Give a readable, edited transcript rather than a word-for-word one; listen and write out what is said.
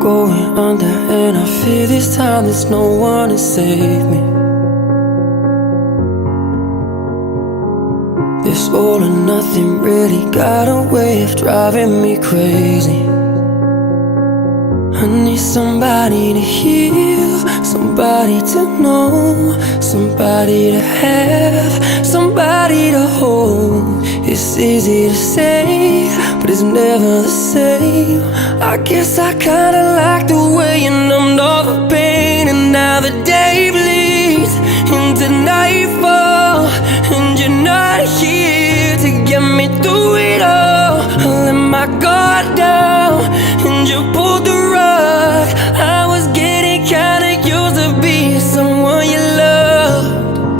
going under, and I fear this time there's no one to save me. This all or nothing really got a way of driving me crazy. I need somebody to heal, somebody to know, somebody to have, somebody to hold. It's easy to say, but it's never the same. I guess I kinda like the way you numbed all the pain, and now the day bleeds into nightfall.